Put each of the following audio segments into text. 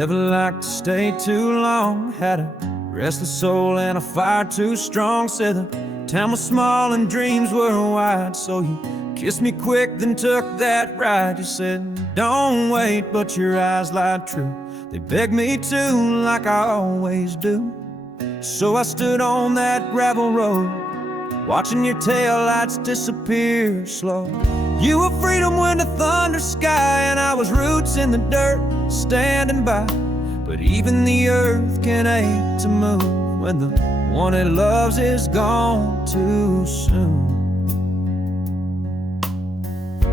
Never liked to stay too long. Had a restless soul and a fire too strong. Said the town was small and dreams were wide. So you kissed me quick, then took that ride. You said, don't wait, but your eyes lied true. They begged me to, like I always do. So I stood on that gravel road, watching your taillights disappear slow. You were freedom when the thunder sky, and I was roots in the dirt, standing by. But even the earth can ache to move when the one it loves is gone too soon.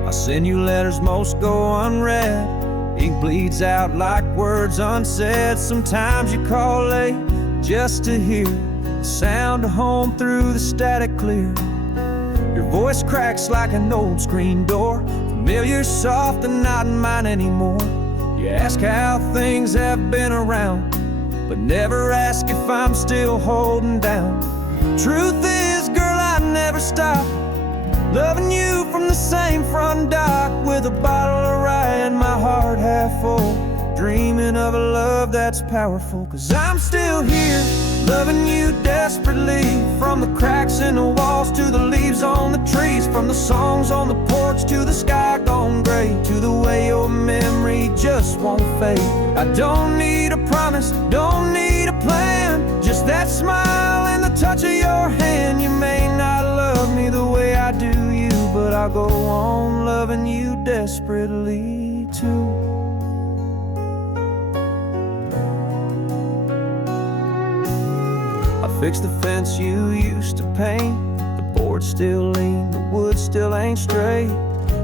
I send you letters, most go unread. Ink bleeds out like words unsaid. Sometimes you call late just to hear the sound of home through the static clear. Your voice cracks like an old screen door, familiar, soft, and not mine anymore. You ask how things have been around, but never ask if I'm still holding down. Truth is, girl, I never stopped loving you from the same front dock, with a bottle of rye and my heart half full, dreaming of a love that's powerful. 'Cause I'm still here, loving you desperately, from the cracks in the walls to the leaves on the trees, from the songs on the porch to the sky gone gray, to the way your memory just won't fade. I don't need a promise, don't need a plan, just that smile and the touch of your hand. You may not love me the way I do you, but I'll go on loving you desperately too. I fixed the fence you used to paint, the boards still lean, the wood still ain't straight.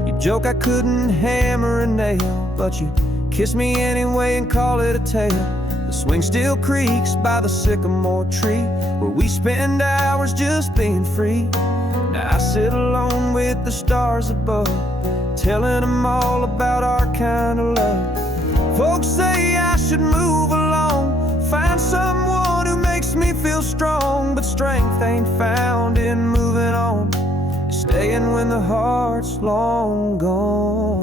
You joke I couldn't hammer a nail, but you kiss me anyway and call it a tale. The swing still creaks by the sycamore tree, where we spend hours just being free. Now I sit alone with the stars above, telling them all about our kind of love. Folks say I should move along, find someone who makes me feel strong, but strength ain't found in moving on. It's staying when the heart's long gone.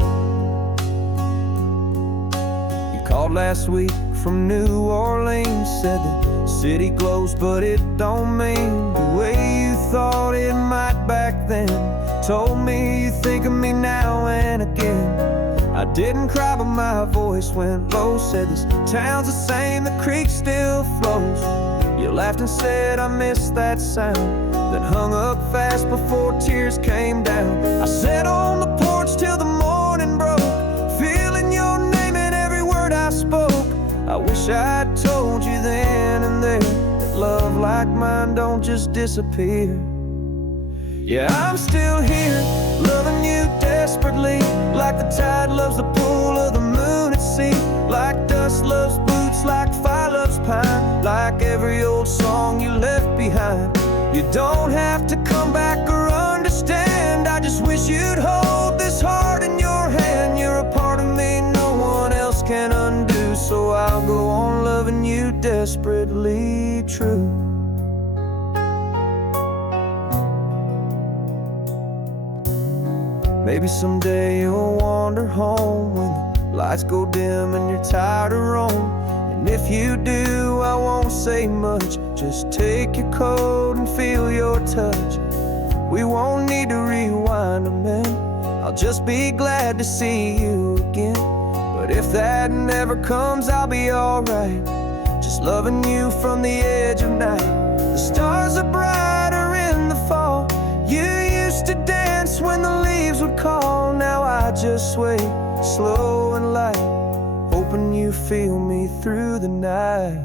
You called last week from New Orleans, said the city glows, but it don't mean the way you thought it might back then. Told me you think of me now and again. I didn't cry, but my voice went low. Said this town's the same, the creek still flows. You laughed and said I missed that sound, then hung up fast before tears came down. I sat on the porch till the morning broke, feeling your name in every word I spoke. I wish I'd told you then and there that love like mine don't just disappear. Yeah, I'm still here, loving you desperately, like the tide loves the pull of the moon at sea, like dust loves boots, like fire loves pine, like every old song you left behind. You don't have to come back or understand, I just wish you'd hold this heart in your hand. You're a part of me no one else can undo, so I'll go on loving you desperately true. Maybe someday you'll wander home when the lights go dim and you're tired of roam. And if you do, I won't say much, just take your coat and feel your touch. We won't need to rewind a minute, I'll just be glad to see you again. But if that never comes, I'll be alright, just loving you from the edge of night. The stars are brighter in the fall, you used to dance when the leaves would call. Now I just sway, slow and light, hoping you feel me through the night.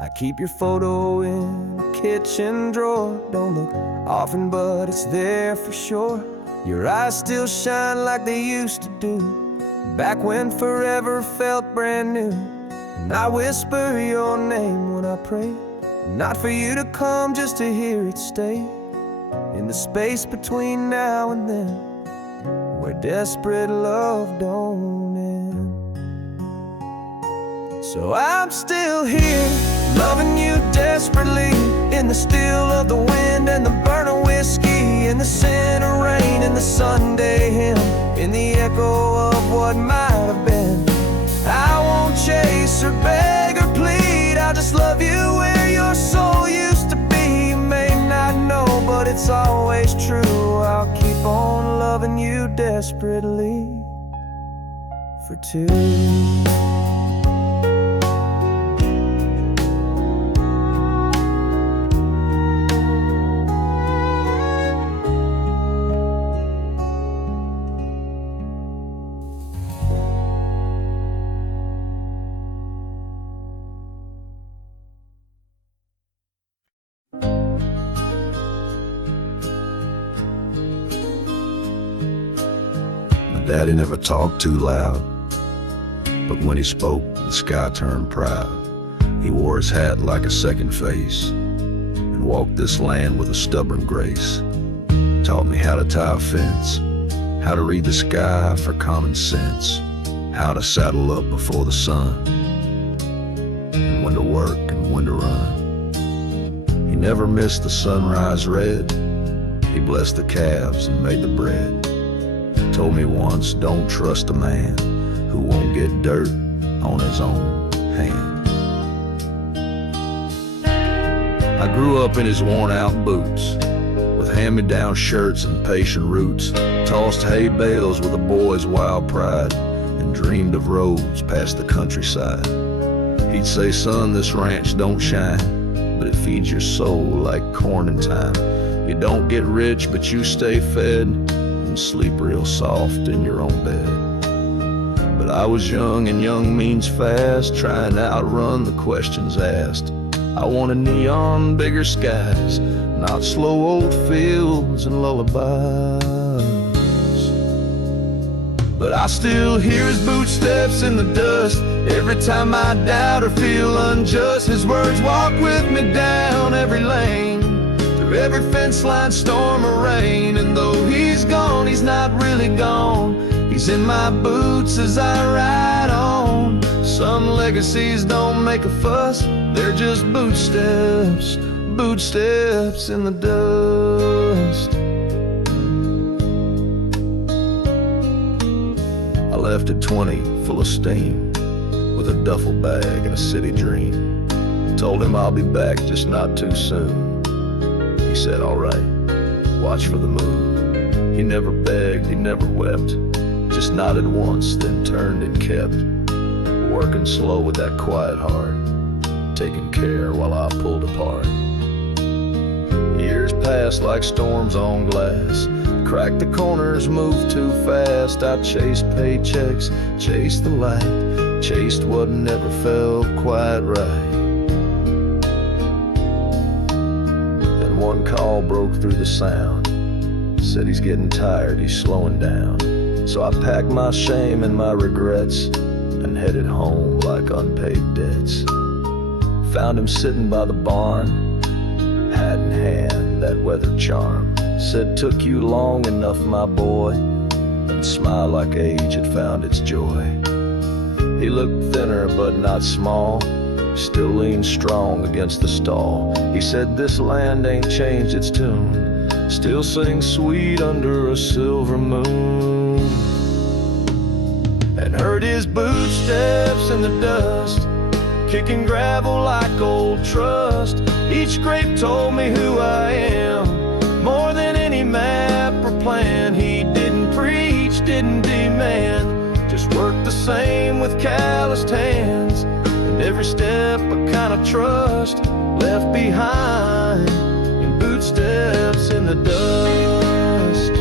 I keep your photo in the kitchen drawer, don't look often but it's there for sure. Your eyes still shine like they used to do, back when forever felt brand new. And I whisper your name when I pray, not for you to come, just to hear it stay in the space between now and then, where desperate love don't end. So I'm still here, loving you desperately, in the still of the wind and the burn of whiskey, in the scent of rain and the Sunday hymn, in the echo of what might have been. I won't change desperately for two. Daddy never talked too loud, but when he spoke, the sky turned proud. He wore his hat like a second face and walked this land with a stubborn grace. Taught me how to tie a fence, how to read the sky for common sense, how to saddle up before the sun, and when to work and when to run. He never missed the sunrise red. He blessed the calves and made the bread. Told me once, don't trust a man who won't get dirt on his own hand. I grew up in his worn-out boots, with hand-me-down shirts and patient roots, tossed hay bales with a boy's wild pride, and dreamed of roads past the countryside. He'd say, son, this ranch don't shine, but it feeds your soul like corn in time. You don't get rich, but you stay fed, and sleep real soft in your own bed. But I was young, and young means fast, trying to outrun the questions asked. I wanted neon, bigger skies, not slow old fields and lullabies. But I still hear his footsteps in the dust every time I doubt or feel unjust. His words walk with me down every lane, every fence line, storm or rain. And though he's gone, he's not really gone. He's in my boots as I ride on. Some legacies don't make a fuss, they're just bootsteps, bootsteps in the dust. I left at 20, full of steam, with a duffel bag and a city dream. Told him I'll be back, just not too soon. He said, all right, watch for the moon. He never begged, he never wept, just nodded once, then turned and kept working slow with that quiet heart, taking care while I pulled apart. Years passed like storms on glass, cracked the corners, moved too fast. I chased paychecks, chased the light, chased what never felt quite right. One call broke through the sound, said he's getting tired, he's slowing down. So I packed my shame and my regrets and headed home like unpaid debts. Found him sitting by the barn, hat in hand, that weather charm. Said, took you long enough, my boy, and smiled like age had found its joy. He looked thinner but not small, still leaned strong against the stall. He said, this land ain't changed its tune, still sings sweet under a silver moon. And heard his footsteps in the dust, kicking gravel like old trust. Each scrape told me who I am, more than any map or plan. He didn't preach, didn't demand, just worked the same with calloused hands. Every step a kind of trust left behind in footsteps in the dust.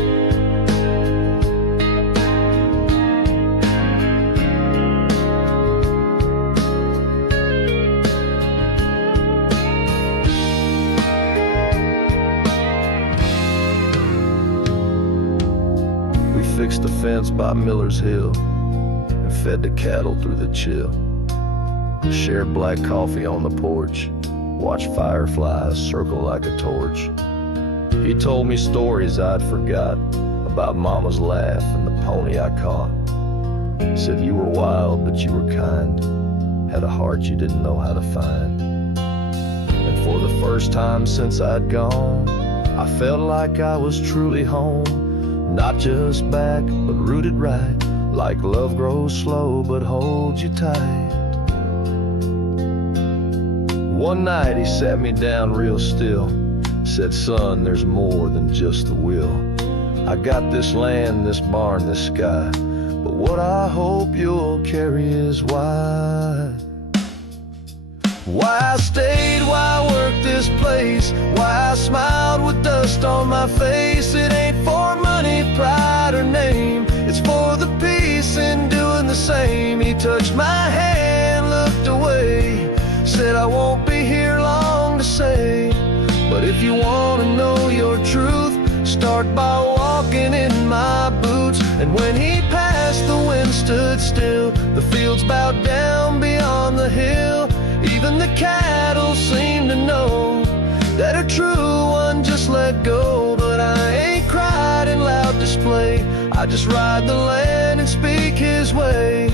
We fixed the fence by Miller's Hill and fed the cattle through the chill. Shared black coffee on the porch, watched fireflies circle like a torch. He told me stories I'd forgot, about mama's laugh and the pony I caught. Said you were wild but you were kind, had a heart you didn't know how to find. And for the first time since I'd gone, I felt like I was truly home. Not just back, but rooted right, like love grows slow but holds you tight. One night he sat me down real still, said, son, there's more than just the will. I got this land, this barn, this sky, but what I hope you'll carry is why. Why I stayed, why I worked this place, why I smiled with dust on my face. It ain't for money, pride, or name. It's for the peace in doing the same. He touched my hand, looked away, said I won't be here long to say. But if you want to know your truth, start by walking in my boots. And when he passed, the wind stood still, the fields bowed down beyond the hill. Even the cattle seem to know that a true one just let go. But I ain't cried in loud display, I just ride the land and speak his way.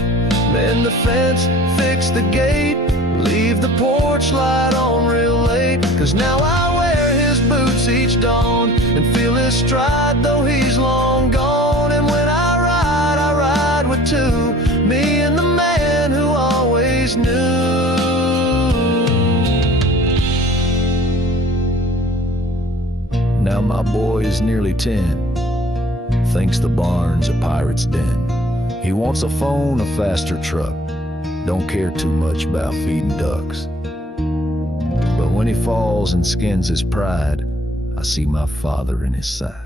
Mend the fence, fix the gate, leave the porch light on real late. Cause now I wear his boots each dawn and feel his stride though he's long gone. And when I ride with two, me and the man who always knew. Now my boy is nearly 10, thinks the barn's a pirate's den. He wants a phone, a faster truck, don't care too much about feeding ducks. But when he falls and skins his pride, I see my father in his side.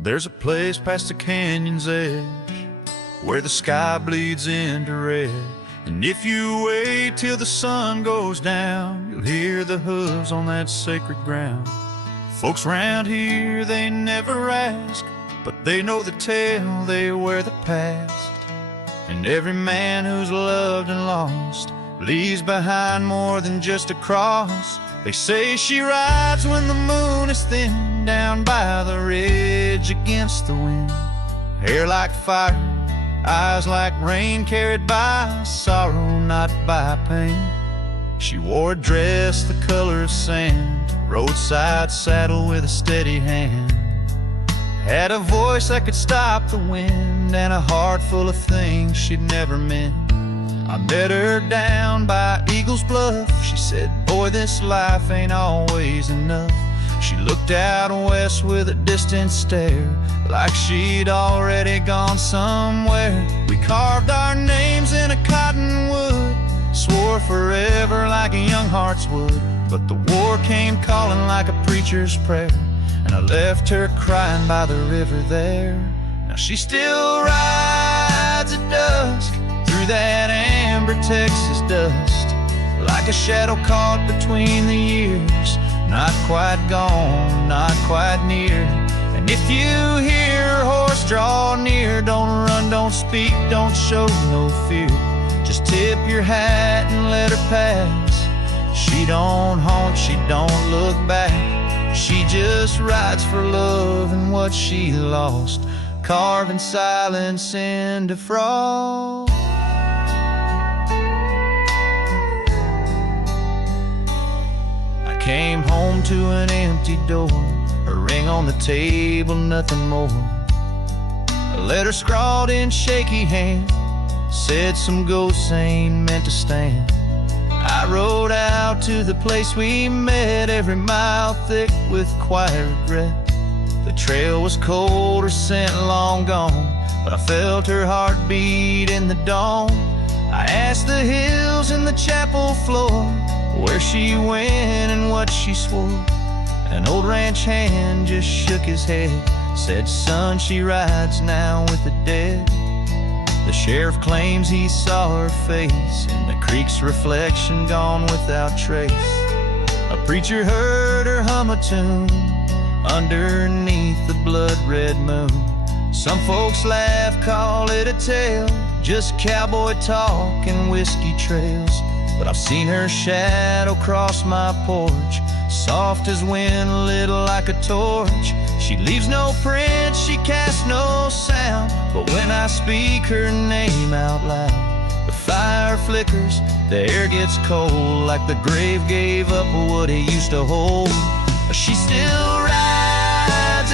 There's a place past the canyon's edge where the sky bleeds into red. And if you wait till the sun goes down, you'll hear the hooves on that sacred ground. Folks round here, they never ask, but they know the tale, they wear the past. And every man who's loved and lost leaves behind more than just a cross. They say she rides when the moon is thin, down by the ridge against the wind. Hair like fire, eyes like rain, carried by sorrow, not by pain. She wore a dress the color of sand, roadside saddle with a steady hand. Had a voice that could stop the wind, and a heart full of things she'd never meant. I met her down by Eagle's Bluff. She said, boy, this life ain't always enough. She looked out west with a distant stare, like she'd already gone somewhere. We carved our names in a cottonwood, swore forever like young hearts would. But the war came calling like a preacher's prayer, and I left her crying by the river there. Now she still rides at dusk through that amber Texas dust, like a shadow caught between the years, not quite gone, not quite near. And if you hear her horse draw near, don't run, don't speak, don't show no fear. Just tip your hat and let her pass. She don't haunt, she don't look back. She just rides for love and what she lost, carving silence into frost. Came home to an empty door, a ring on the table, nothing more. A letter scrawled in shaky hand said some ghosts ain't meant to stand. I rode out to the place we met, every mile thick with quiet regret. The trail was cold, her scent long gone, but I felt her heartbeat in the dawn. I asked the hills and the chapel floor where she went and what she swore. An old ranch hand just shook his head, said, son, she rides now with the dead. The sheriff claims he saw her face in the creek's reflection, gone without trace. A preacher heard her hum a tune underneath the blood-red moon. Some folks laugh, call it a tale, just cowboy talk and whiskey trails. But I've seen her shadow cross my porch, soft as wind, lit like a torch. She leaves no print, she casts no sound, but when I speak her name out loud, the fire flickers, the air gets cold, like the grave gave up what it used to hold. She still rides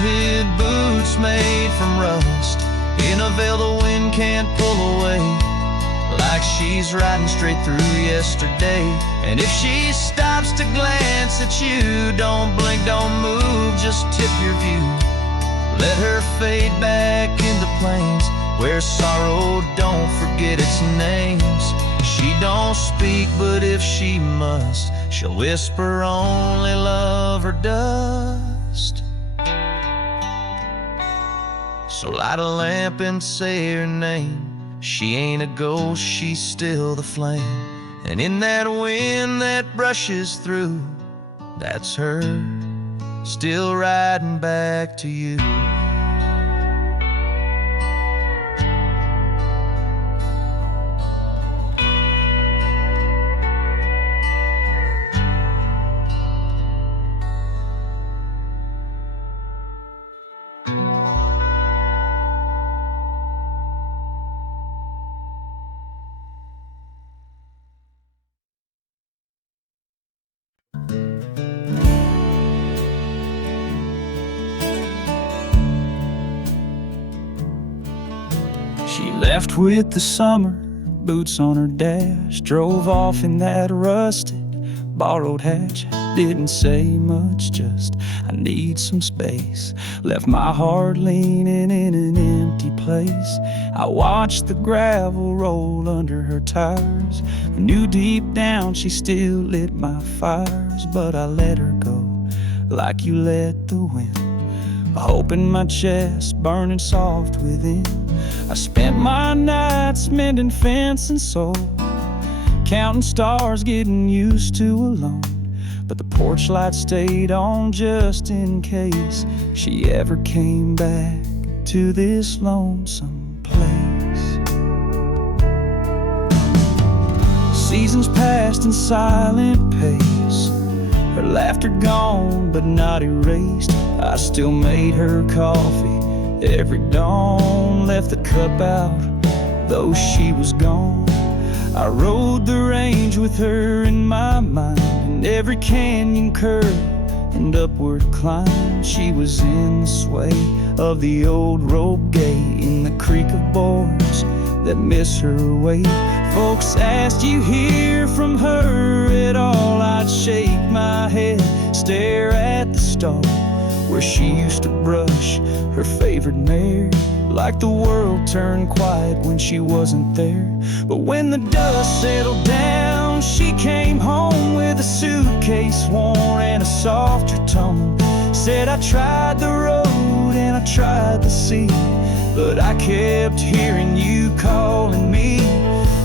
velvet boots made from rust, in a veil the wind can't pull away, like she's riding straight through yesterday. And if she stops to glance at you, don't blink, don't move, just tip your view. Let her fade back into plains where sorrow don't forget its names. She don't speak, but if she must, she'll whisper only love or dust. So light a lamp and say her name. She ain't a ghost, she's still the flame. And in that wind that brushes through, that's her, still riding back to you. She left with the summer boots on her dash, drove off in that rusted borrowed hatch. Didn't say much, just I need some space. Left my heart leaning in an empty place. I watched the gravel roll under her tires. I knew deep down she still lit my fires, but I let her go like you let the wind. A hope in my chest, burning soft within. I spent my nights mending fence and soul, counting stars, getting used to alone. But the porch light stayed on just in case she ever came back to this lonesome place. Seasons passed in silent pace, her laughter gone but not erased. I still made her coffee every dawn, left the cup out though she was gone. I rode the range with her in my mind, and every canyon curve and upward climb. She was in the sway of the old rope gate in the creek of boards that miss her weight. Folks asked, you hear from her at all? I'd shake my head, stare at the stall where she used to brush her favorite mare, like the world turned quiet when she wasn't there. But when the dust settled down, she came home with a suitcase worn and a softer tone. Said, I tried the road and I tried the sea, but I kept hearing you calling me.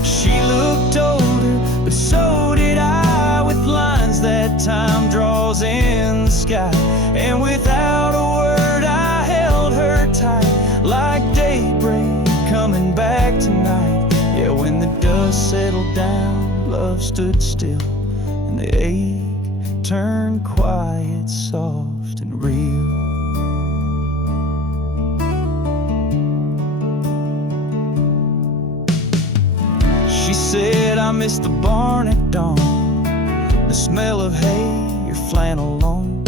She looked older, but so did I, with lines that time draws in the sky. And without a word I held her tight, like daybreak coming back tonight. Yeah, when the dust settled down, love stood still, and the ache turned quiet, soft and real. She said, I miss the barn at dawn, the smell of hay, your flannel lawn,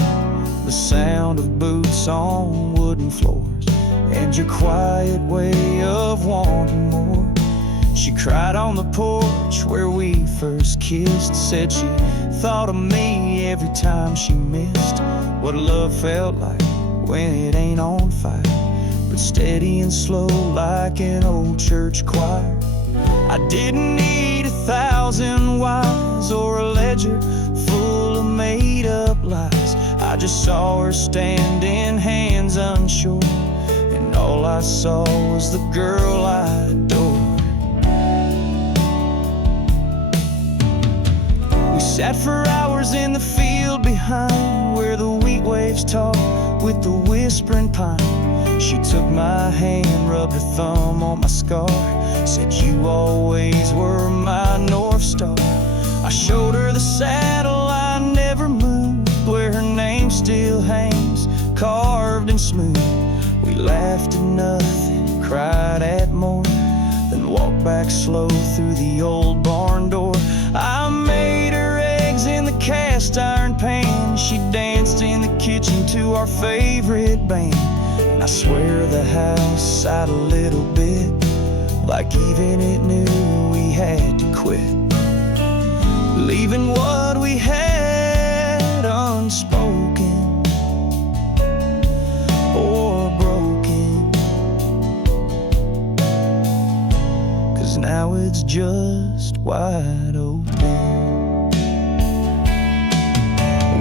the sound of boots on wooden floors, and your quiet way of wanting more. She cried on the porch where we first kissed, said she thought of me every time she missed what love felt like when it ain't on fire, but steady and slow like an old church choir. I didn't need 1,000 whys or a ledger full of made-up lies. I just saw her standing, hands unsure, and all I saw was the girl I adored. We sat for hours in the field behind, where the wheat waves talk with the whispering pine. She took my hand, rubbed her thumb on my scar, said you always were my North Star. I showed her the saddle I never moved, where her name still hangs, carved and smooth. We laughed at nothing, cried at more, then walked back slow through the old barn door. I made her eggs in the cast iron pan, she danced in the kitchen to our favorite band. swear the house sighed a little bit, like even it knew we had to quit, leaving what we had unspoken or broken. 'Cause now it's just wide open.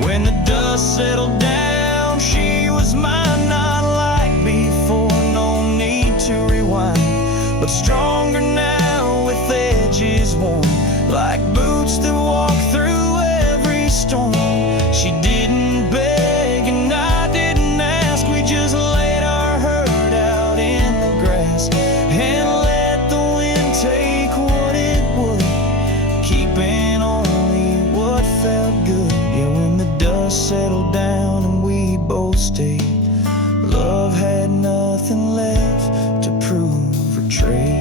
When the dust settled down, she was mine, not like before, no need to rewind, but stronger now with edges worn, like boots that walk through every storm. She didn't beg and I didn't ask, we just laid our hurt out in the grass and let the wind take what it would, keeping only what felt good. Yeah, when the dust settled down and we both stayed, love had nothing left to prove or trade.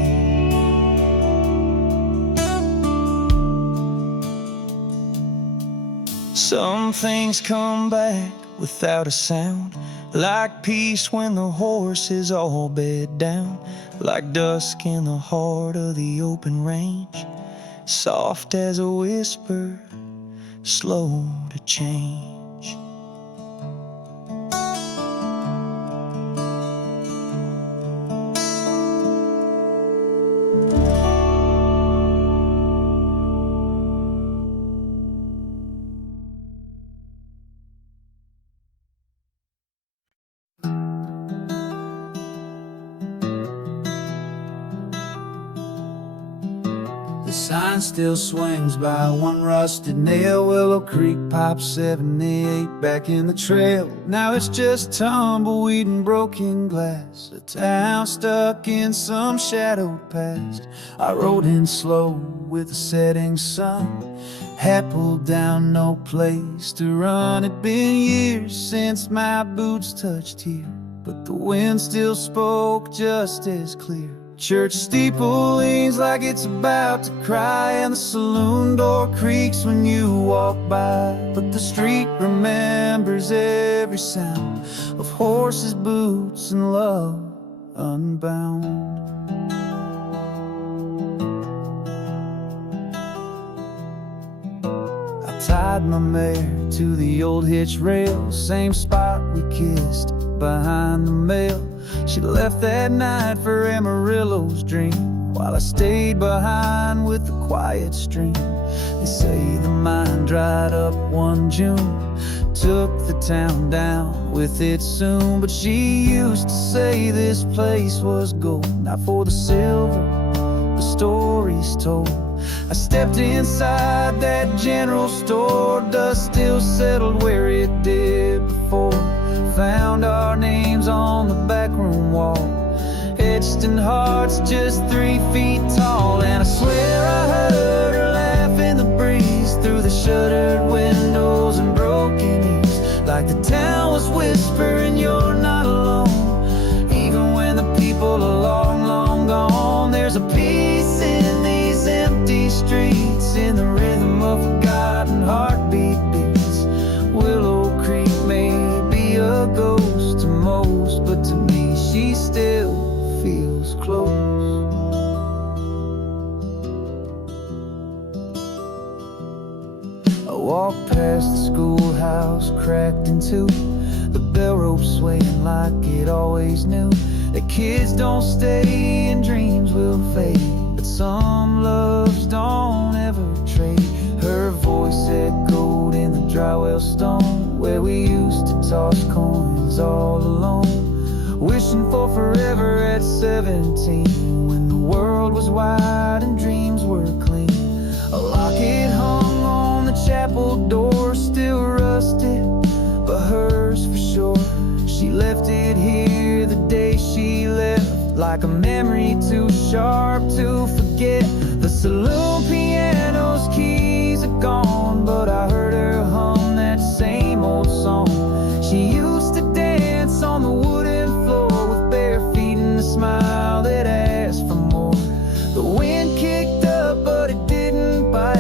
Some things come back without a sound, like peace when the horse is all bed down, like dusk in the heart of the open range, soft as a whisper, slow to change. The sign still swings by one rusted nail. Willow Creek Pop 78 back in the trail. Now it's just tumbleweed and broken glass, a town stuck in some shadowed past. I rode in slow with the setting sun, hat pulled down, no place to run. It'd been years since my boots touched here, but the wind still spoke just as clear. Church steeple leans like it's about to cry, and the saloon door creaks when you walk by. But the street remembers every sound of horses, boots, and love unbound. I tied my mare to the old hitch rail, same spot we kissed behind the mail. She left that night for Amarillo's dream, while I stayed behind with the quiet stream. They say the mine dried up one June, took the town down with it soon. But she used to say this place was gold, not for the silver, the stories told. I stepped inside that general store, dust still settled where it did before. Found our names on the backroom wall, etched in hearts just 3 feet tall. And I swear I heard her laugh in the breeze through the shuttered windows and broken eaves, like the town was whispering, you're not alone. Even when the people are long, long gone, there's a peace in these empty streets, in the rhythm of forgotten heartbeat beats. Willow Creek may be a ghost to most, but to me she still feels close. I walked past the schoolhouse cracked in two, the bell rope swaying like it always knew that kids don't stay and dreams will fade, but some loves don't ever trade. Her voice echoed in the dry well stone, where we used to toss coins all alone, wishing for forever at 17, when the world was wide and dreams were clean. A locket hung on the chapel door, still rusted, but hers for sure. She left it here the day she left, like a memory too sharp to forget. The saloon piano's keys are gone, but I heard her hum that same old song. She used to dance on the wooden floor with bare feet and a smile that asked for more. The wind kicked up, but it didn't bite.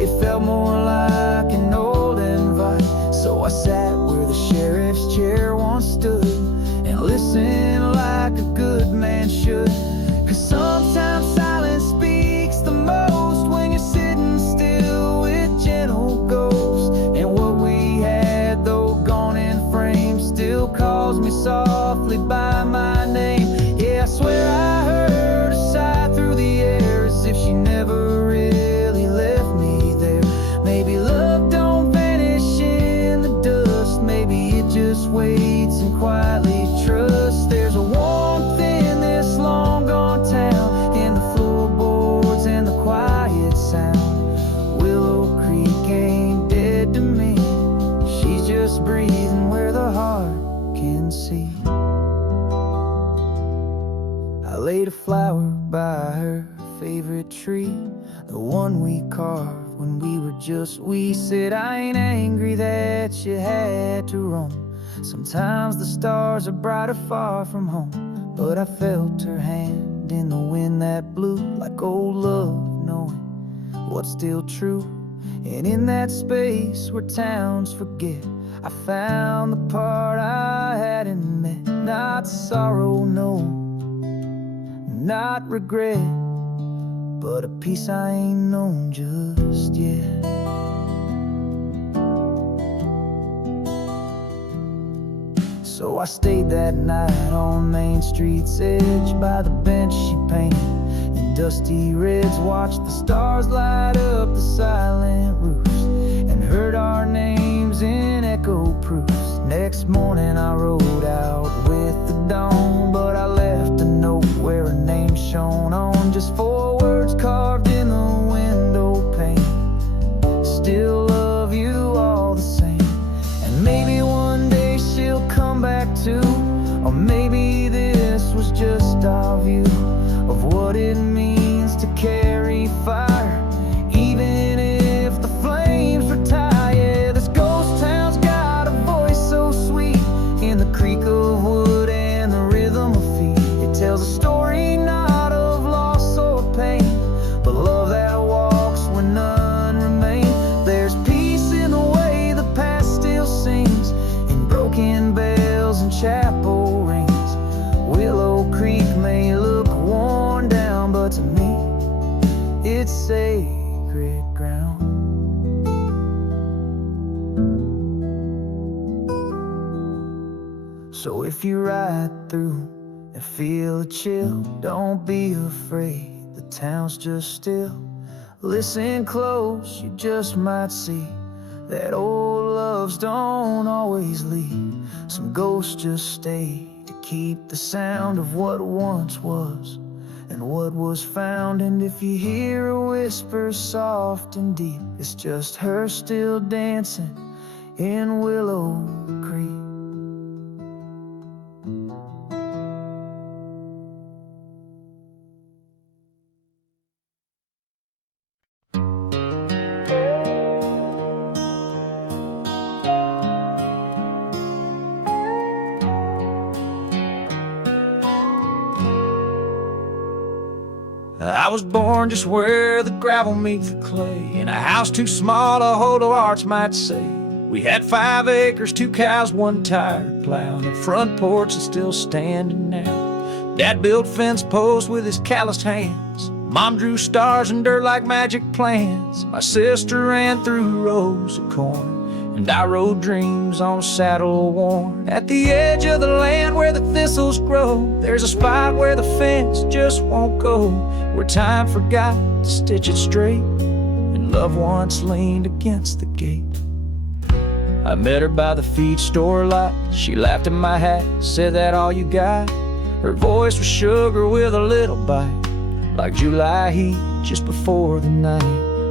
It felt more like an old invite. So I sat where the sheriff's chair once stood and listened tree, the one we carved when we were just wee. Said, I ain't angry that you had to roam. Sometimes the stars are brighter far from home. But I felt her hand in the wind that blew, like old love knowing what's still true. And in that space where towns forget, I found the part I hadn't met. Not sorrow, no, not regret, but a peace I ain't known just yet. So I stayed that night on Main Street's edge, by the bench she painted in dusty reds. Watched the stars light up the silent roofs, and heard our names in echo proofs. Next morning I rode out with the dawn, but I left a note where her name shone on. Just 4 words carved in the window pane: still love you all the same. And maybe one day she'll come back too, or maybe this was just our view of what it means to carry fire, even if the flames retire. Yeah, this ghost town's got a voice so sweet, in the creak of wood and the rhythm of feet. It tells a story not of loss or pain, but love that walks when none remain. There's peace in the way the past still sings, in broken bells and chapel rings. Willow Creek may look worn down, but to me it's sacred ground. So if you ride through and feel a chill, don't be afraid, the town's just still. Listen close, you just might see that old loves don't always leave. Some ghosts just stay to keep the sound of what once was and what was found. And if you hear a whisper soft and deep, it's just her still dancing in Willow Creek. I was born just where the gravel meets the clay, in a house too small to hold our hearts might say. We had 5 acres, 2 cows, 1 tire plow, and a front porch that's still standing now. Dad built fence posts with his calloused hands. Mom drew stars and dirt like magic plans. My sister ran through rows of corn, and I rode dreams on a saddle worn. At the edge of the land where the thistles grow, there's a spot where the fence just won't go, where time forgot to stitch it straight, and love once leaned against the gate. I met her by the feed store lot. She laughed at my hat, said, that all you got? Her voice was sugar with a little bite, like July heat just before the night.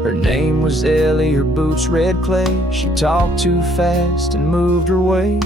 Her name was Ellie, her boots red clay. She talked too fast and moved her way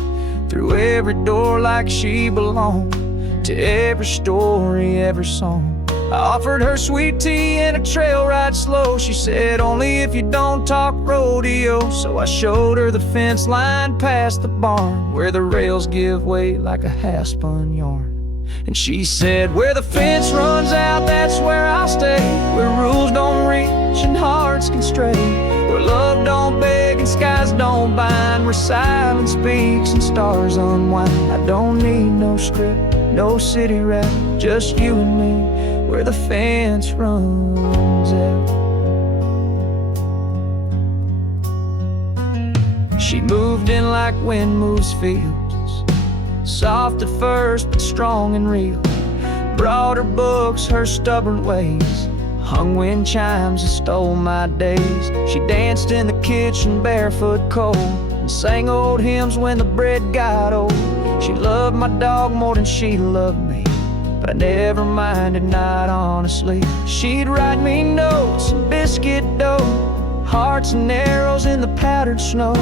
through every door like she belonged to every story, every song. I offered her sweet tea and a trail ride slow. She said, only if you don't talk rodeo. So I showed her the fence line past the barn, where the rails give way like a half-spun yarn. And she said, where the fence runs out, that's where I'll stay, where rules don't reach and hearts can stray, where love don't beg and skies don't bind, where silence speaks and stars unwind. I don't need no script, no city rap, just you and me, where the fence runs out. She moved in like wind moves fields, soft at first, but strong and real. Brought her books, her stubborn ways, hung wind chimes and stole my days. She danced in the kitchen barefoot cold, and sang old hymns when the bread got old. She loved my dog more than she loved me, but I never minded, not honestly. She'd write me notes and biscuit dough, hearts and arrows in the powdered snow.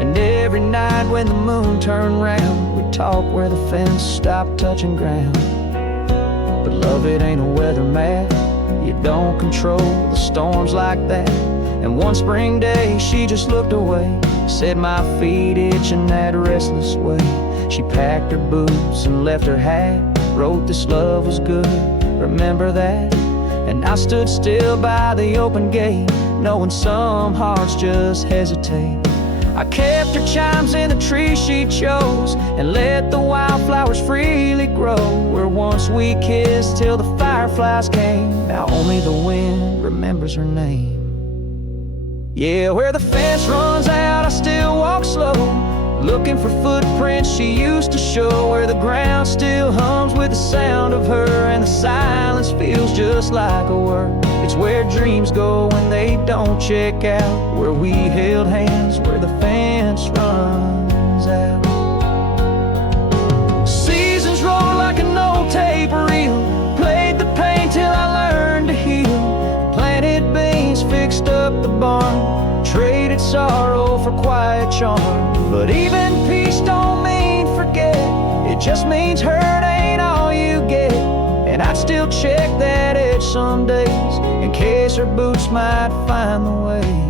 And every night when the moon turned round, we'd talk where the fence stopped touching ground. But love, it ain't a weather map, You don't control the storms like that. And one spring day she just looked away, said my feet itch in that restless way. She packed her boots and left her hat, wrote this love was good, remember that? And I stood still by the open gate, knowing some hearts just hesitate. I kept her chimes in the tree she chose, and let the wildflowers freely grow. Where once we kissed till the fireflies came, now only the wind remembers her name. Yeah, where the fence runs out, I still walk slow, looking for footprints she used to show. Where the ground still hums with the sound of her, and the silence feels just like a word. It's where dreams go when they don't check out, where we held hands, where the fence runs out. Seasons roll like an old tape reel, played the pain till I learned to heal. Planted beans, fixed up the barn, traded sorrow for quiet charm. But even peace don't mean forget, it just means hurt ain't all you get. And I'd still check that edge some days, in case her boots might find the way.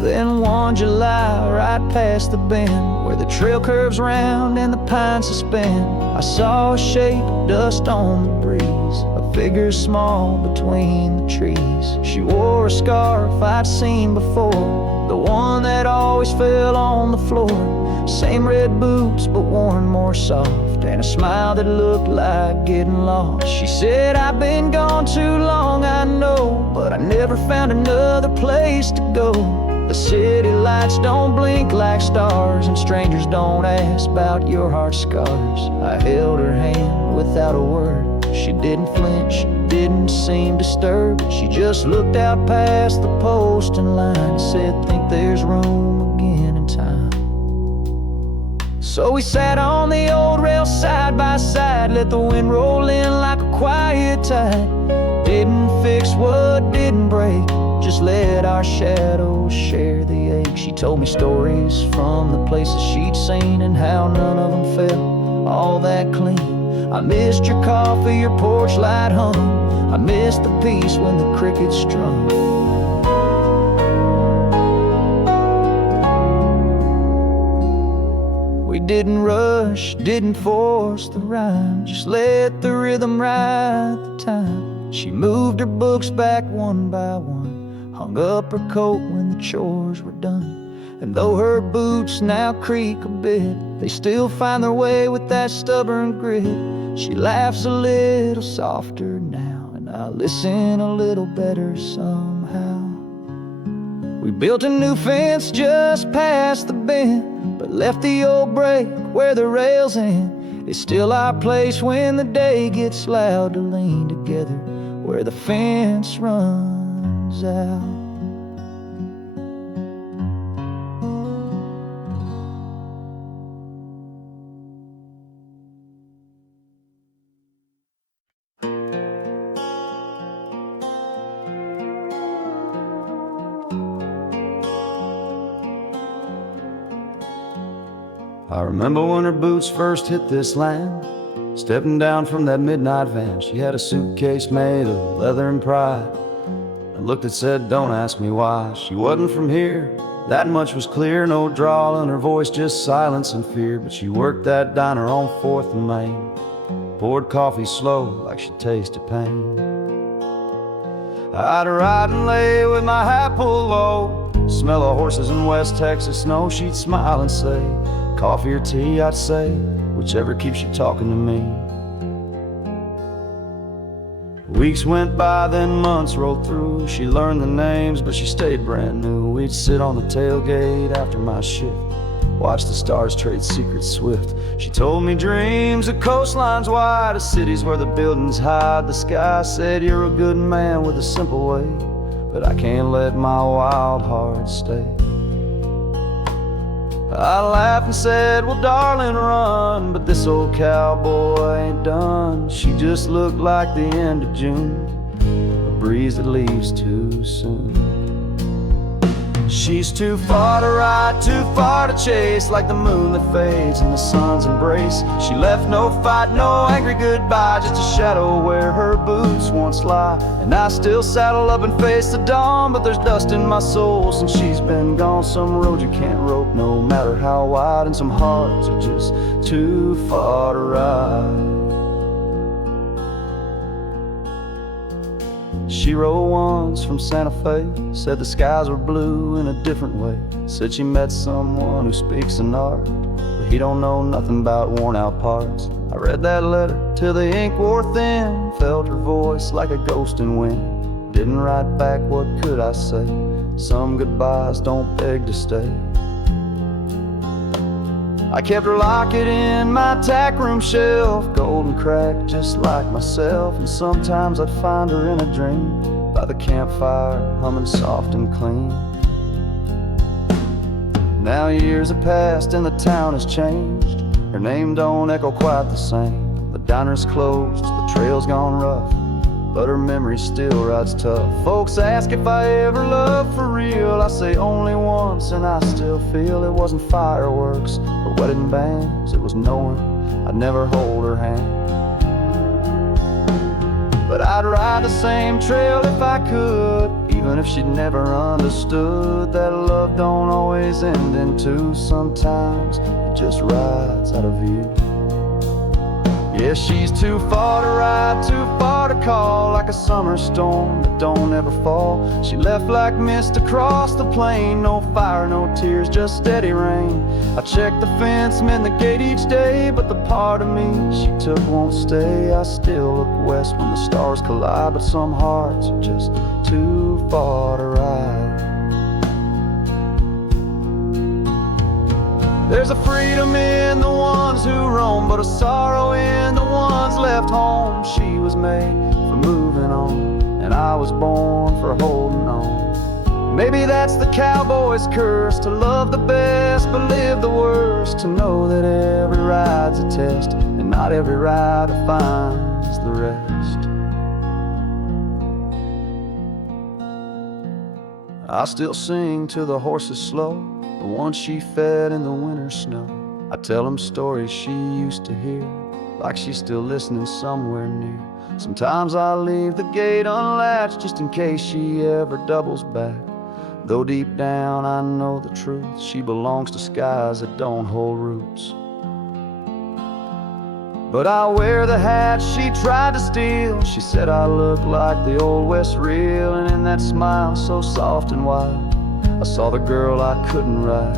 Then one July, right past the bend, where the trail curves round and the pines suspend, I saw a shape of dust on the breeze, a figure small between the trees. She wore a scarf I'd seen before, the one that always fell on the floor. Same red boots, but worn more soft, and a smile that looked like getting lost. She said, I've been gone too long, I know, but I never found another place to go. The city lights don't blink like stars, and strangers don't ask about your heart scars. I held her hand without a word. She didn't flinch, didn't seem disturbed. She just looked out past the post and line and said, think there's room again in time. So we sat on the old rail side by side, let the wind roll in like a quiet tide. Didn't fix what didn't break, just let our shadows share the ache. She told me stories from the places she'd seen, and how none of them felt all that clean. I missed your coffee, your porch light hum, I missed the peace when the crickets strum. We didn't rush, didn't force the rhyme, just let the rhythm write the time. She moved her books back one by one, hung up her coat when the chores were done. And though her boots now creak a bit, they still find their way with that stubborn grit. She laughs a little softer now, and I listen a little better somehow. We built a new fence just past the bend, but left the old break where the rails end. It's still our place when the day gets loud, to lean together where the fence runs out. I remember when her boots first hit this land, stepping down from that midnight van. She had a suitcase made of leather and pride, a look that said, don't ask me why. She wasn't from here, that much was clear. No drawl in her voice, just silence and fear. But she worked that diner on 4th and Main, poured coffee slow like she tasted pain. I'd ride and lay with my hat pulled low, smell of horses in West Texas snow. She'd smile and say, coffee or tea, I'd say, whichever keeps you talking to me. Weeks went by, then months rolled through. She learned the names, but she stayed brand new. We'd sit on the tailgate after my shift, watch the stars trade secrets swift. She told me dreams of coastlines wide, of cities where the buildings hide. The sky said, you're a good man with a simple way, but I can't let my wild heart stay. I laughed and said, well darling, run, but this old cowboy ain't done. She just looked like the end of June, a breeze that leaves too soon. She's too far to ride, too far to chase, like the moon that fades in the sun's embrace. She left no fight, no angry goodbye, just a shadow where her boots once lie. And I still saddle up and face the dawn, but there's dust in my soul since she's been gone. Some road you can't rope, no matter how wide, and some hearts are just too far to ride. She wrote once from Santa Fe, said the skies were blue in a different way. Said she met someone who speaks an art, but he don't know nothing about worn out parts. I read that letter till the ink wore thin, felt her voice like a ghost in wind. Didn't write back, what could I say? Some goodbyes don't beg to stay. I kept her locket in my tack room shelf, golden cracked just like myself. And sometimes I'd find her in a dream, by the campfire, humming soft and clean. Now years have passed and the town has changed. Her name don't echo quite the same. The diner's closed, the trail's gone rough, but her memory still rides tough. Folks ask if I ever loved for real. I say only once, and I still feel it wasn't fireworks or wedding bands. It was knowing I'd never hold her hand. But I'd ride the same trail if I could, even if she'd never understood that love don't always end in two. Sometimes it just rides out of view. Yeah, she's too far to ride, too far to call, like a summer storm that don't ever fall. She left like mist across the plain, no fire, no tears, just steady rain. I check the fence, mend the gate each day, but the part of me she took won't stay. I still look west when the stars collide, but some hearts are just too far to ride. There's a freedom in the ones who roam, but a sorrow in the ones left home. She was made for moving on, and I was born for holding on. Maybe that's the cowboy's curse, to love the best but live the worst. To know that every ride's a test, and not every ride defines the rest. I still sing to the horses slow, the ones she fed in the winter snow. I tell them stories she used to hear, like she's still listening somewhere near. Sometimes I leave the gate unlatched just in case she ever doubles back. Though deep down I know the truth, she belongs to skies that don't hold roots. But I wear the hat she tried to steal. She said I look like the old West reel, and in that smile so soft and wide, I saw the girl I couldn't ride.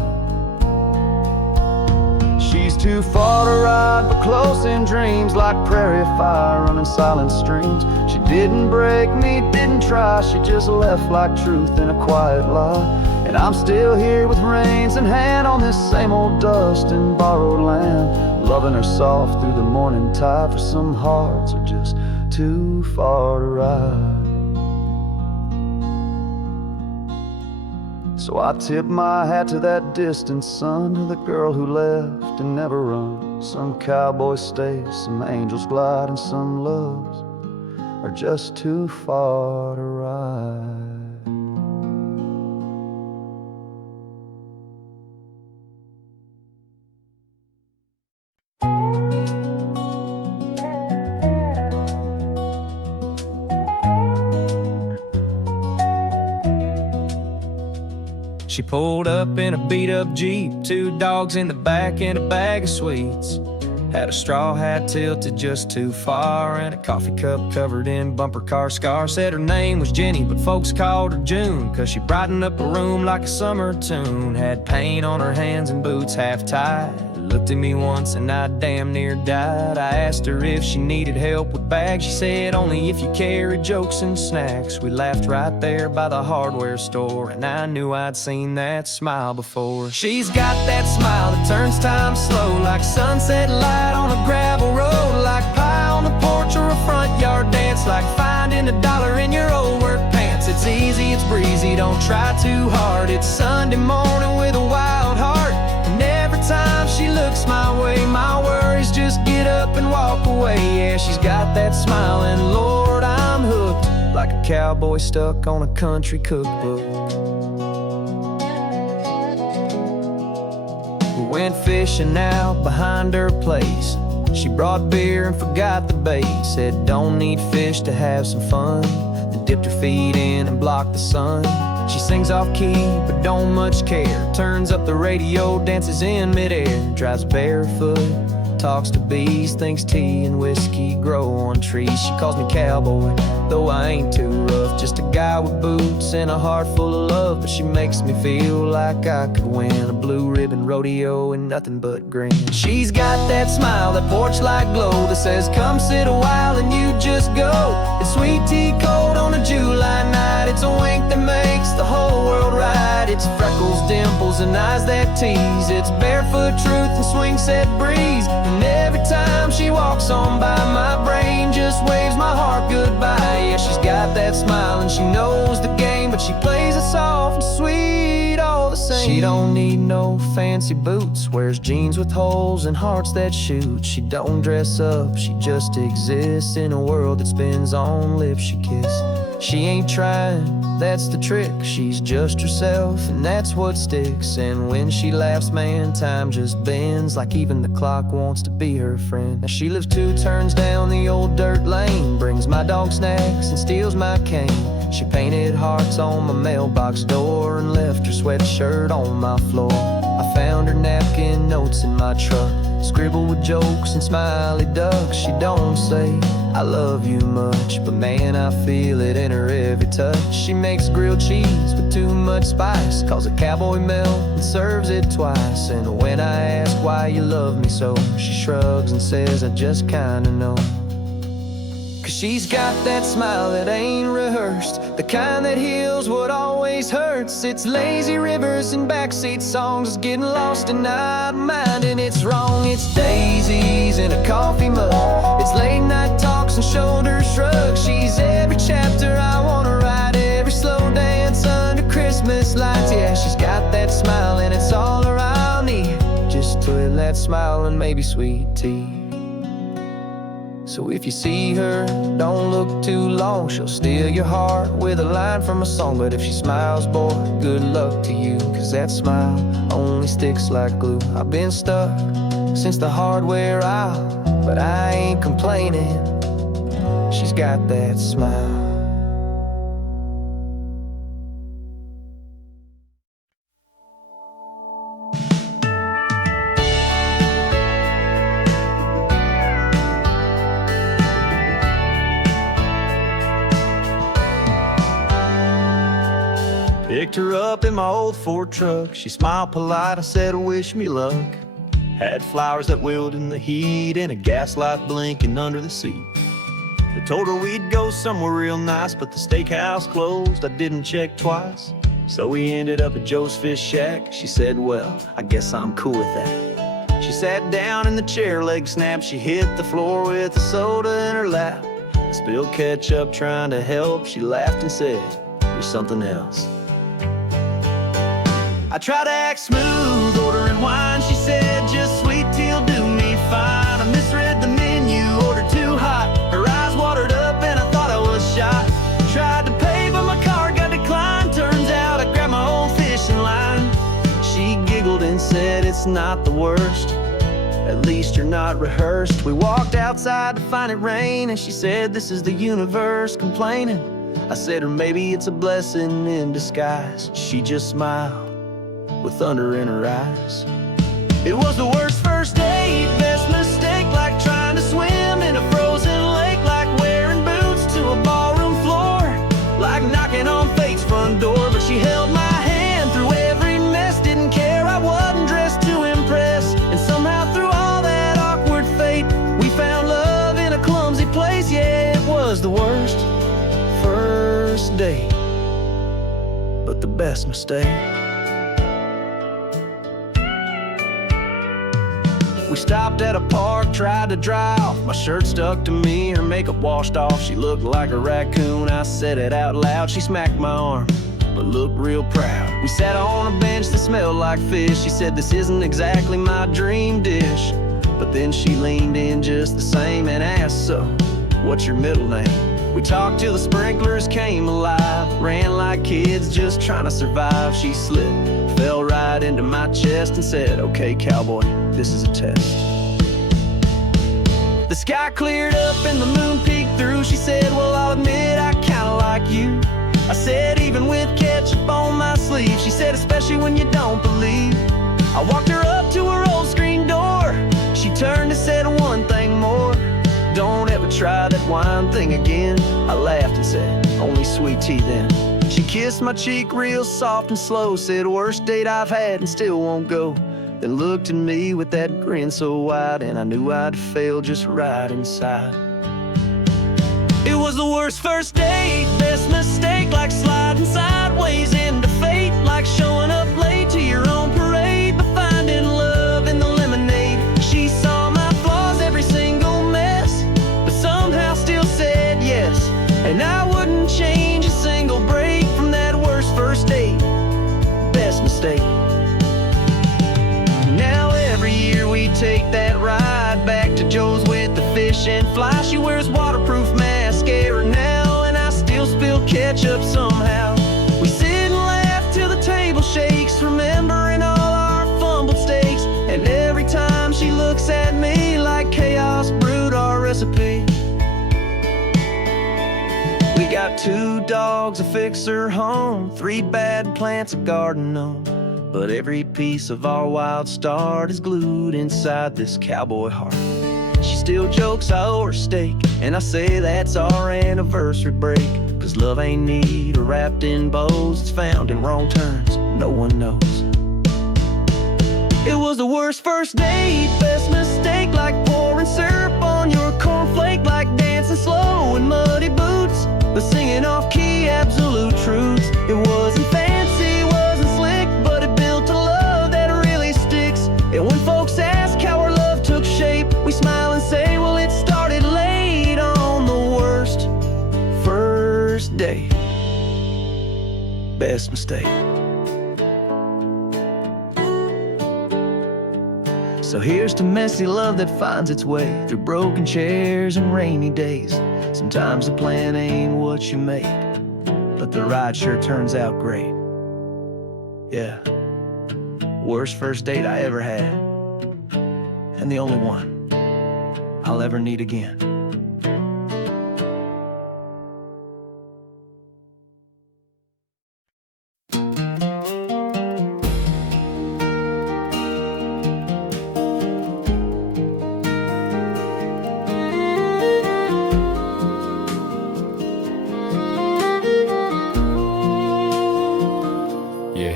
She's too far to ride, but close in dreams, like prairie fire running silent streams. She didn't break me, didn't try, she just left like truth in a quiet lie. And I'm still here with reins in hand on this same old dust and borrowed land, loving her soft through the morning tide, for some hearts are just too far to ride. So I tip my hat to that distant sun, to the girl who left and never run. Some cowboys stay, some angels glide, and some loves are just too far to ride. She pulled up in a beat-up Jeep, 2 dogs in the back and a bag of sweets. Had a straw hat tilted just too far, and a coffee cup covered in bumper car scars. Said her name was Jenny, but folks called her June, 'cause she brightened up a room like a summer tune. Had paint on her hands and boots half tied. Looked at me once and I damn near died. I asked her if she needed help with bags. She said only if you carry jokes and snacks. We laughed right there by the hardware store, and I knew I'd seen that smile before. She's got that smile that turns time slow, like sunset light on a gravel road, like pie on the porch or a front yard dance, like finding $1 in your old work pants. It's easy, it's breezy, don't try too hard. It's Sunday morning with a wild heart, and every time she looks my way, my worries just get up and walk away. Yeah, she's got that smile, and Lord, I'm hooked, like a cowboy stuck on a country cookbook. went fishing out behind her place. She brought beer and forgot the bait. Said don't need fish to have some fun. Then dipped her feet in and blocked the sun. She sings off key but don't much care. Turns up the radio, dances in midair. Drives barefoot, talks to bees. Thinks tea and whiskey grow on trees. She calls me cowboy, though I ain't too rough. Just a guy with boots and a heart full of love. But she makes me feel like I could win a blue ribbon rodeo and nothing but green. She's got that smile, that porch light glow that says come sit a while and you just go. It's sweet tea cold on a July night. It's a wink that makes the whole world right. It's freckles, dimples, and eyes that tease. It's barefoot truth and swing set breeze. And every time she walks on by, my brain just waves my heart goodbye. Yeah, she's got that smile and she knows the game, but she plays it soft and sweet all the same. She don't need no fancy boots, wears jeans with holes and hearts that shoot. She don't dress up, she just exists in a world that spins on lips she kiss. She ain't trying, that's the trick. She's just herself, and that's what sticks. And when she laughs, man, time just bends, like even the clock wants to be her friend. Now she lives 2 turns down the old dirt lane, brings my dog snacks and steals my cane. She painted hearts on my mailbox door and left her sweatshirt on my floor. I found her napkin notes in my truck, scribbled with jokes and smiley ducks. She don't say I love you much, but man, I feel it in her every touch. She makes grilled cheese with too much spice, calls it cowboy melt and serves it twice. And when I ask why you love me so, she shrugs and says I just kinda know. Cause she's got that smile that ain't rehearsed, the kind that heals what always hurts. It's lazy rivers and backseat songs, it's getting lost and not minding it's wrong. It's daisies in a coffee mug, it's late night talks and shoulder shrugs. She's every chapter I wanna write, every slow dance under Christmas lights. Yeah, she's got that smile and it's all around me. Just put that smile and maybe sweet tea. So if you see her, don't look too long. She'll steal your heart with a line from a song. But if she smiles, boy, good luck to you, cause that smile only sticks like glue. I've been stuck since the hard wear out, but I ain't complaining. She's got that smile. Picked her up in my old Ford truck. She smiled polite, I said, wish me luck. Had flowers that wilted in the heat and a gaslight blinking under the seat. I told her we'd go somewhere real nice, but the steakhouse closed, I didn't check twice. So we ended up at Joe's Fish Shack. She said, well, I guess I'm cool with that. She sat down in the chair, leg snapped. She hit the floor with a soda in her lap. I spilled ketchup trying to help. She laughed and said, there's something else. I tried to act smooth, ordering wine. She said, just sweet tea'll do me fine. I misread the menu, ordered too hot. Her eyes watered up and I thought I was shot. Tried to pay, but my card got declined. Turns out I grabbed my old fishing line. She giggled and said, it's not the worst. At least you're not rehearsed. We walked outside to find it rain, and she said, this is the universe complaining. I said, or maybe it's a blessing in disguise. She just smiled with thunder in her eyes. It was the worst first date, best mistake, like trying to swim in a frozen lake, like wearing boots to a ballroom floor, like knocking on fate's front door. But she held my hand through every mess, didn't care I wasn't dressed to impress. And somehow through all that awkward fate, we found love in a clumsy place. Yeah, it was the worst first date, but the best mistake. We stopped at a park, tried to dry off. My shirt stuck to me, her makeup washed off. She looked like a raccoon, I said it out loud. She smacked my arm, but looked real proud. We sat on a bench that smelled like fish. She said, this isn't exactly my dream dish. But then she leaned in just the same and asked, so, what's your middle name? We talked till the sprinklers came alive, ran like kids just trying to survive. She slipped, fell right into my chest and said, "Okay, cowboy, this is a test." The sky cleared up and the moon peeked through. She said, "Well, I'll admit I kinda like you." I said, "Even with ketchup on my sleeve." She said, "Especially when you don't believe." I walked her up to her old screen door. She turned and said one thing more: "Don't ever try that wine thing again." I laughed and said, "Only sweet tea then." She kissed my cheek real soft and slow, said, "Worst date I've had and still won't go." Then looked at me with that grin so wide, and I knew I'd failed just right inside. It was the worst first date, best mistake, like sliding sideways into fate, like showing up late to your own parade, but finding love in the lemonade. She saw my flaws, every single mess, but somehow still said yes. And I wouldn't change a single break from that worst first date, best mistake. Now every year we take that ride back to Joe's with the fish and fly. She wears waterproof mascara now, and I still spill ketchup somehow. We sit and laugh till the table shakes, remembering all our fumbled steaks. And every time she looks at me like chaos brewed our recipe. We got 2 dogs, a fixer home, 3 bad plants, a garden gnome. But every piece of our wild start is glued inside this cowboy heart. She still jokes I owe her steak, and I say that's our anniversary break. 'Cause love ain't neat or wrapped in bows, it's found in wrong turns, no one knows. It was the worst first date, best mistake, like pouring syrup on your cornflake, like dancing slow in muddy boots, but singing off key absolute truths. It wasn't fancy, wasn't slick, but it built a love that really sticks. And when folks ask how our love took shape, we smile and say, well, it started late on the worst first date, best mistake. So here's to messy love that finds its way through broken chairs and rainy days. Sometimes the plan ain't what you make, but the ride sure turns out great. Yeah, worst first date I ever had, and the only one I'll ever need again.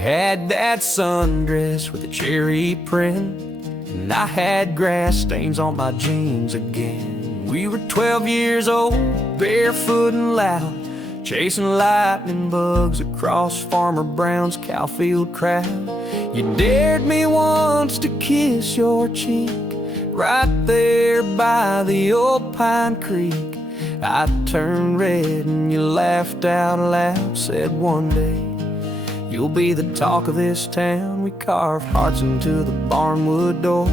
Had that sundress with a cherry print, and I had grass stains on my jeans again. We were 12 years old, barefoot and loud, chasing lightning bugs across Farmer Brown's cowfield crowd. You dared me once to kiss your cheek, right there by the old Pine Creek. I turned red and you laughed out loud, said one day you'll be the talk of this town. We carved hearts into the barnwood door.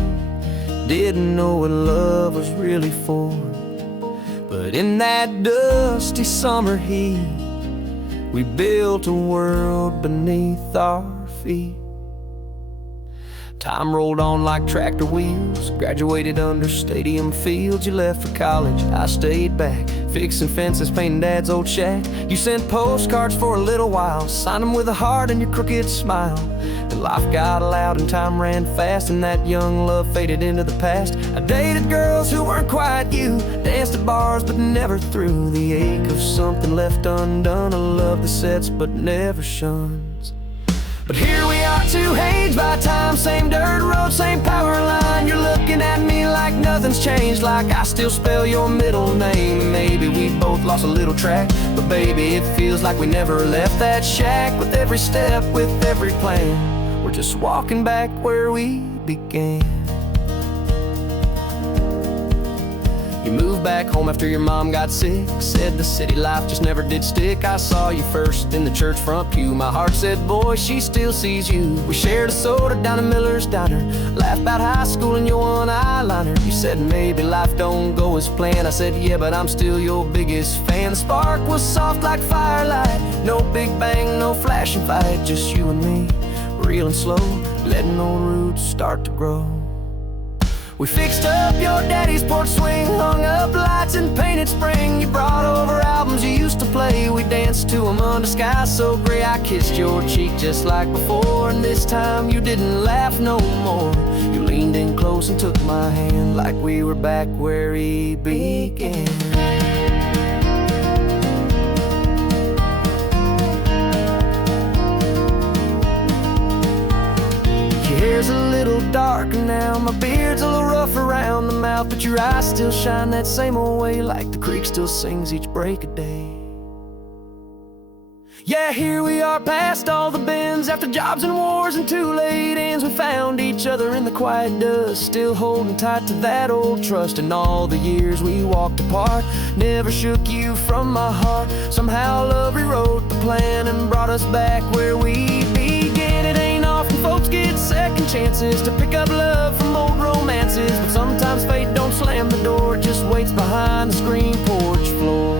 Didn't know what love was really for, but in that dusty summer heat, we built a world beneath our feet. Time rolled on like tractor wheels, graduated under stadium fields. You left for college, I stayed back, fixing fences, painting Dad's old shack. You sent postcards for a little while, signed them with a heart and your crooked smile. And life got loud and time ran fast, and that young love faded into the past. I dated girls who weren't quite you, danced at bars but never through. The ache of something left undone, a love that sets but never shuns. But here we are, 2 aged by time, same dirt road, same power line. You're looking at me like nothing's changed, like I still spell your middle name. Maybe we both lost a little track, but baby, it feels like we never left that shack. With every step, with every plan, we're just walking back where we began. You moved back home after your mom got sick. Said the city life just never did stick. I saw you first in the church front pew. My heart said, boy, she still sees you. We shared a soda down at Miller's Diner. Laughed about high school and your one eyeliner. You said maybe life don't go as planned. I said, yeah, but I'm still your biggest fan. The spark was soft like firelight. No big bang, no flashing fight. Just you and me, real and slow, letting old roots start to grow. We fixed up your daddy's porch swing, hung up lights and painted spring. You brought over albums you used to play. We danced to them under skies so gray. I kissed your cheek just like before, and this time you didn't laugh no more. You leaned in close and took my hand like we were back where he began. Hair's a little darker now, my beard's a little rough around the mouth, but your eyes still shine that same old way, like the creek still sings each break of day. Yeah, here we are past all the bends, after jobs and wars and too late ends. We found each other in the quiet dust, still holding tight to that old trust. And all the years we walked apart never shook you from my heart. Somehow love rewrote the plan and brought us back where we began. It ain't often folks get second chances to pick up love from old romances, but sometimes fate don't slam the door, it just waits behind the screen porch floor.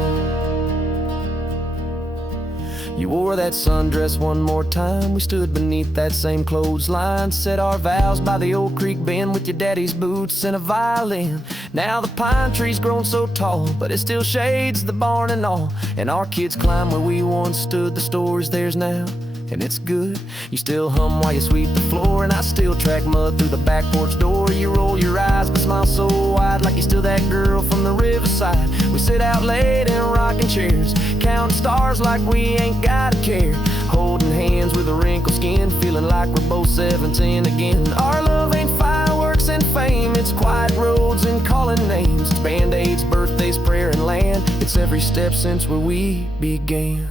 You wore that sundress one more time. We stood beneath that same clothesline, said our vows by the old creek bend with your daddy's boots and a violin. Now the pine tree's grown so tall, but it still shades the barn and all. And our kids climb where we once stood. The store's theirs now, and it's good. You still hum while you sweep the floor, and I still track mud through the back porch door. You roll your eyes but smile so wide, like you're still that girl from the riverside. We sit out late in rocking chairs, counting stars like we ain't got a care, holding hands with a wrinkled skin, feeling like we're both 17 again. Our love ain't fireworks and fame, it's quiet roads and calling names. It's band-aids, birthdays, prayer and land. It's every step since where we began.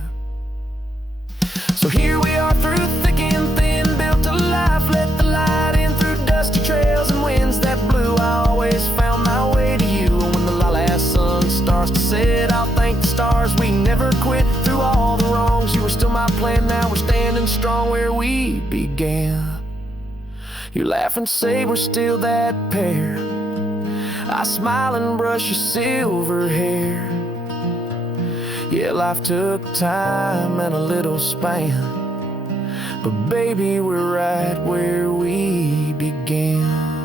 So here we are through thick and thin, built a life, let the light in through dusty trails and winds that blew. I always found my way to you. When the last sun starts to set, I'll thank the stars we never quit. Through all the wrongs, you were still my plan. Now we're standing strong where we began. You laugh and say we're still that pair. I smile and brush your silver hair. Yeah, life took time and a little span, but baby, we're right where we began.